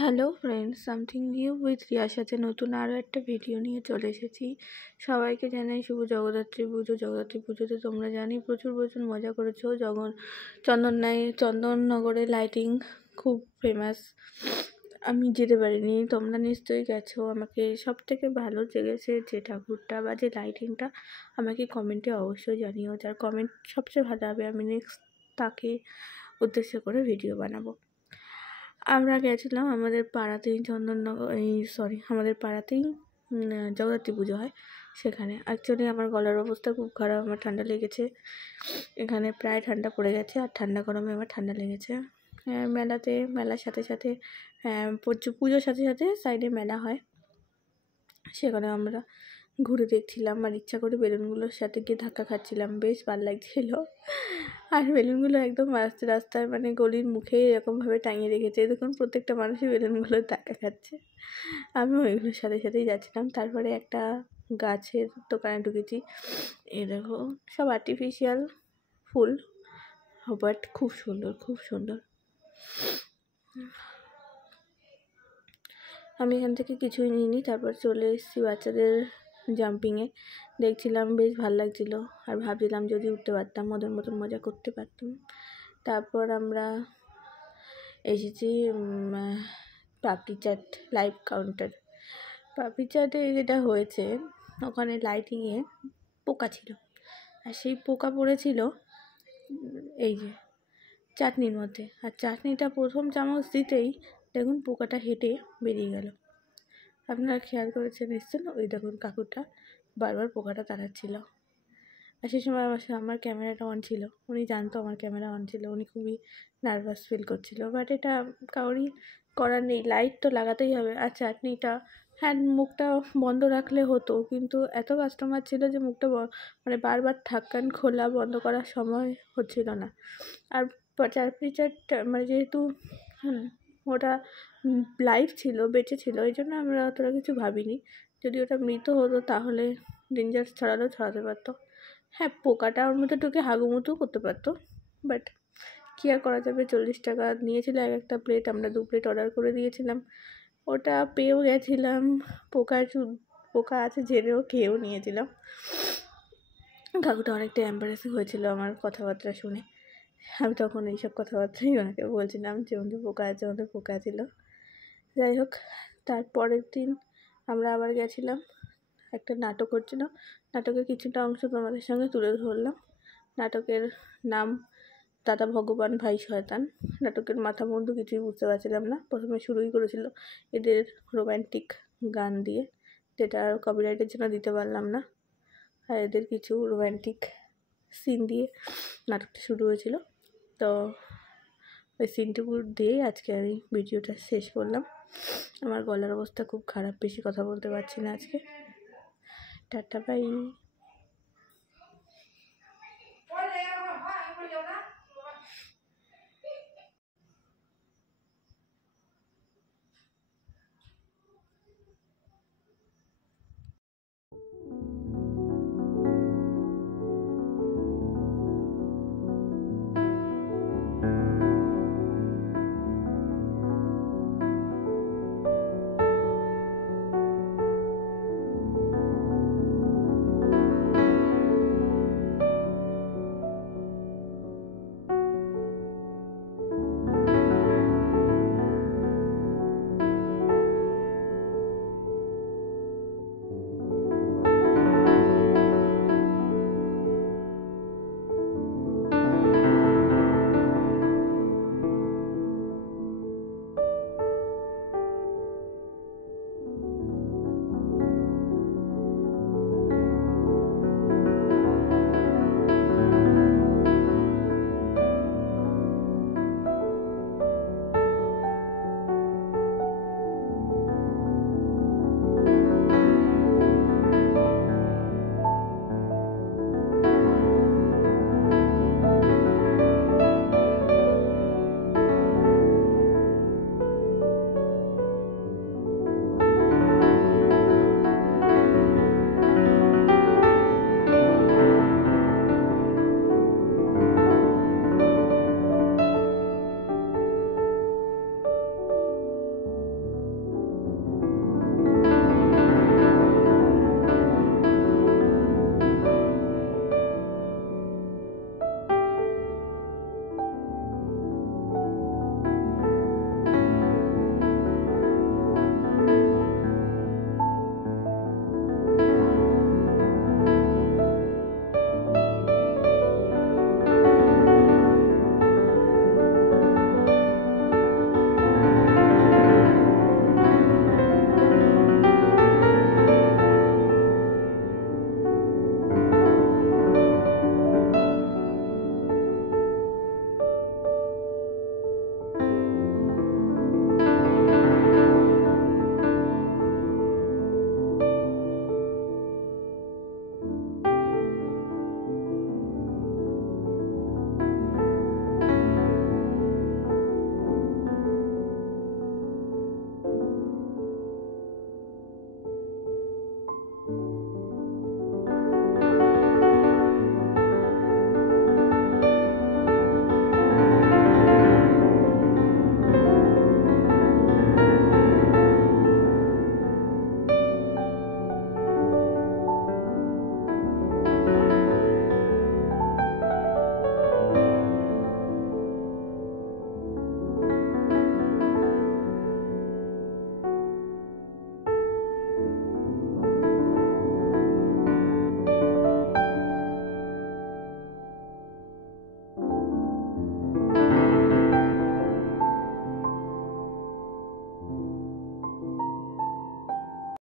Hello friends, something new with রিয়ার সাথে নতুন আরও একটা ভিডিও নিয়ে চলে এসেছি। সবাইকে জানাই শুভ জগদ্ধাত্রী পুজো। জগদ্ধাত্রী পুজোতে তোমরা জানি প্রচুর মজা করেছো। চন্দননগরে লাইটিং খুব ফেমাস। আমি যেতে পারিনি, তোমরা নিশ্চয়ই গেছো। আমাকে সব থেকে ভালো লেগেছে যে ঠাকুরটা বা যে লাইটিংটা, আমাকে কমেন্টে অবশ্যই জানিও। যার কমেন্ট সবচেয়ে ভালো হবে আমি নেক্সট তাকে উদ্দেশ্য করে ভিডিও বানাবো। আমরা গেছিলাম আমাদের পাড়াতেই আমাদের পাড়াতেই জগদ্ধাত্রী পুজো হয় সেখানে। অ্যাকচুয়ালি আমার গলার অবস্থা খুব খারাপ, আমার ঠান্ডা লেগেছে। এখানে প্রায় ঠান্ডা পড়ে গেছে, আর ঠান্ডা গরমে আমার ঠান্ডা লেগেছে। মেলার সাথে সাথে পুজোর সাথে সাথে সাইডে মেলা হয়, সেখানে আমরা ঘুরে দেখছিলাম। আর ইচ্ছা করে বেলুনগুলোর সাথে গিয়ে ধাক্কা খাচ্ছিলাম, বেশ ভালো লাগছিল। আর বেলুনগুলো একদম রাস্তায় মানে গলির মুখে এরকমভাবে টাঙিয়ে রেখেছে, দেখুন প্রত্যেকটা মানুষই বেলুনগুলো ধাক্কা খাচ্ছে। আমি ওইগুলোর সাথে সাথেই যাচ্ছিলাম। তারপরে একটা গাছের দোকানে ঢুকেছি। এই দেখো, সব আর্টিফিশিয়াল ফুল, বাট খুব সুন্দর। আমি এখান থেকে কিছুই নিইনি, তারপর চলে এসেছি বাচ্চাদের জাম্পিংয়ে। দেখছিলাম, বেশ ভালো লাগছিলো, আর ভাবছিলাম যদি উঠতে পারতাম, ওদের মতন মজা করতে পারতাম। তারপর আমরা এসেছি পাপড়ি চাট লাইভ কাউন্টার। পাপড়ি চাটে যেটা হয়েছে, ওখানে লাইটিংয়ে পোকা ছিল, আর সেই পোকা পড়েছিল এই যে চাটনির মধ্যে। আর চাটনিটা প্রথম চামচ দিতেই দেখুন পোকাটা হেঁটে বেরিয়ে গেল। আপনারা খেয়াল করেছেন নিশ্চয়? ওই দেখুন কাকুরটা বারবার পোকাটা তাড়াচ্ছিল। আর সেই সময় আমার ক্যামেরাটা অন ছিল, উনি জানতো আমার ক্যামেরা অন ছিল, উনি খুবই নার্ভাস ফিল করছিল। বাট এটা কাউরই করার নেই, লাইট তো লাগাতেই হবে। আর চাটনিটা মুখটা বন্ধ রাখলে হতো, কিন্তু এত কাস্টমার ছিল যে মুখটা মানে বারবার ঢাক্কান খোলা বন্ধ করার সময় হচ্ছিল না। আর পাপড়ি চাট মানে যেহেতু ওটা লাইভ ছিল, বেঁচে ছিল, এই জন্য আমরা অতটা কিছু ভাবিনি। যদি ওটা মৃত হতো তাহলে ডেঞ্জার ছড়াতে পারতো। হ্যাঁ, পোকাটা ওর মধ্যে ঢুকে হাগুমুতু করতে পারতো, বাট কী আর করা যাবে। 40 টাকা নিয়েছিল এক একটা প্লেট, আমরা 2 প্লেট অর্ডার করে দিয়েছিলাম। ওটা পেয়েও গেছিলাম, পোকা আছে জেনেও খেয়েও নিয়েছিলাম। কাকুটা অনেকটা এম্বারেসিং হয়েছিল আমার কথাবার্তা শুনে। আমি তখন এইসব কথাবার্তাই ওনাকে বলছিলাম যে ওদের পোকা ছিল। যাই হোক, তারপরের দিন আমরা আবার গেছিলাম, একটা নাটক হচ্ছিল। নাটকের কিছুটা অংশ তোমাদের সঙ্গে তুলে ধরলাম। নাটকের নাম দাদা ভগবান ভাই শয়তান। নাটকের মাথা মুন্ডু কিছুই বুঝতে পারছিলাম না। প্রথমে শুরুই করেছিল এদের রোম্যান্টিক গান দিয়ে, যেটা কপিরাইটের জন্য দিতে পারলাম না। আর এদের কিছু রোম্যান্টিক সিন দিয়ে নাটকটা শুরু হয়েছিল। তো ওই সিনটুকু দিয়েই আজকে আমি ভিডিওটা শেষ করলাম। আমার গলার অবস্থা খুব খারাপ, বেশি কথা বলতে পারছি না আজকে। Tata, by.